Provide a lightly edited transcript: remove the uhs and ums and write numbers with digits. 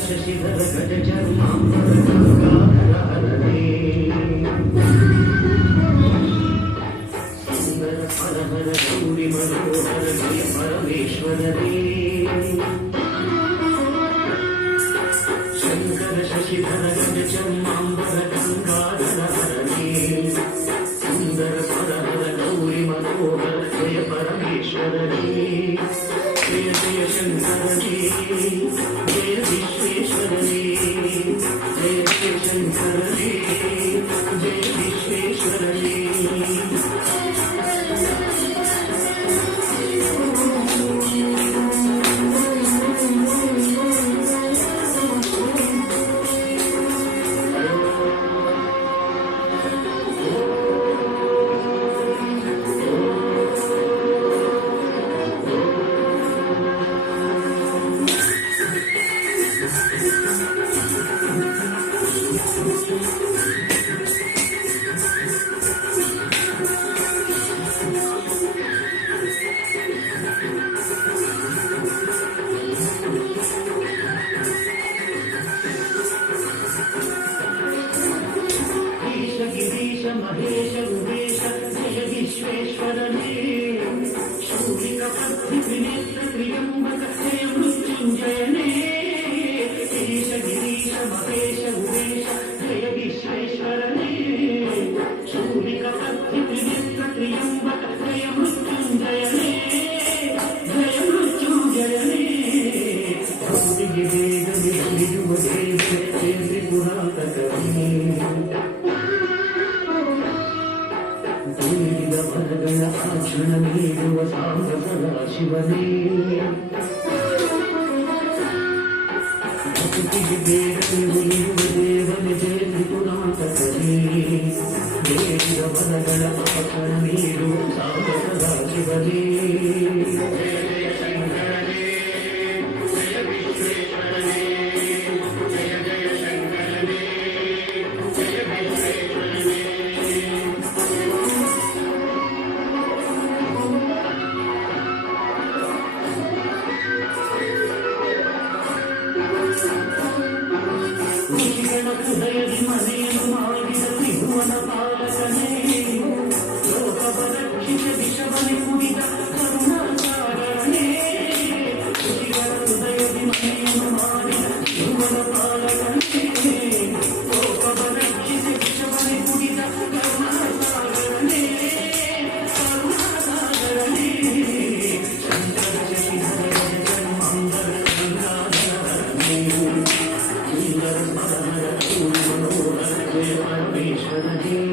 ಶಶಿಧರ ಗಜ ಚರ್ಮಾಂಬರೇ ಸುಂದರ ಪರಹರ ಗೌರಿ ಮನೋಹರ ಜಯ ಪರಮೇಶ್ವರರೇ ಶಂಕರ ಶಶಿಧರ ಗಜ ಚರ್ಮಾಂಬರ ಗಂಗಾಧರೇ ಸುಂದರ ಪರಹರ ಗೌರಿ ಮನೋಹರ ಜಯ ಪರಮೇಶ್ವರರೇ ಜಯ ಜಯ ಶಂಕರನೇ ಜಯ ವಿಶ್ವೇಶ್ವರನೇ ಜಯ ಜಯ ಶಂಕರನೇ ಜಯ ವಿಶ್ವೇಶ್ವರನೇ महेश उमेश जय विश्वेश्वरने शूलिक पद्धि त्रिनेत्र त्र्यंबक जय मृत्युंजयने ईश गिरीश महेश उमेश जय विश्वेश्वरने शूलिक पद्धि त्रिनेत्र त्र्यंबक जय मृत्युंजयने जय मृत्युंजयने भौतिक वेद विष्णु देव त्रिपुरातकने ವರಗಳ ಆಕ್ಷಣ ನೀಡುವ ಸಾಂಗ ಸದಾ ಶಿವನೇ ಭಕ್ತಿಗೆ ಬೇಡನೆ ಉಳಿಯುವ ದೇವನೇ ಜಯ ತ್ರಿಪುರಾತಕನೇ ಬೇಡಿದ ವರಗಳ ಆಕ್ಷಣ ನೀಡುವ ಸಾಂಗ ಸದಾ ಶಿವನೇ ಹೃದಯದಿ ಮನೆಯನ್ನು ಮಾಡಿದ ತ್ರಿಭುವನ ಪಾಲಕನೇ ಲೋಕವರಕ್ಷಿತ ವಿಷವನೆ ಕುಡಿದ ಕರುಣಾಸಾಗರನೇ ಹೃದಯದಿ ಮನೆಯನ್ನು ಮಾಡಿದ ತ್ರಿಭುವನ ಪಾಲಕನೇ ಲೋಕವರಕ್ಷಿತ ವಿಷವನೆ ಕುಡಿದ ಕರುಣಾಸಾಗರನೇ ಕರುಣಾಸಾಗರನೇ ಶಂಕರ ಶಶಿಧರ ಜನ್ಮಾಂಬರ ಗಂಗಾಧರನೇ ಸುಂದರ ಪರಮರ Parmeshwarane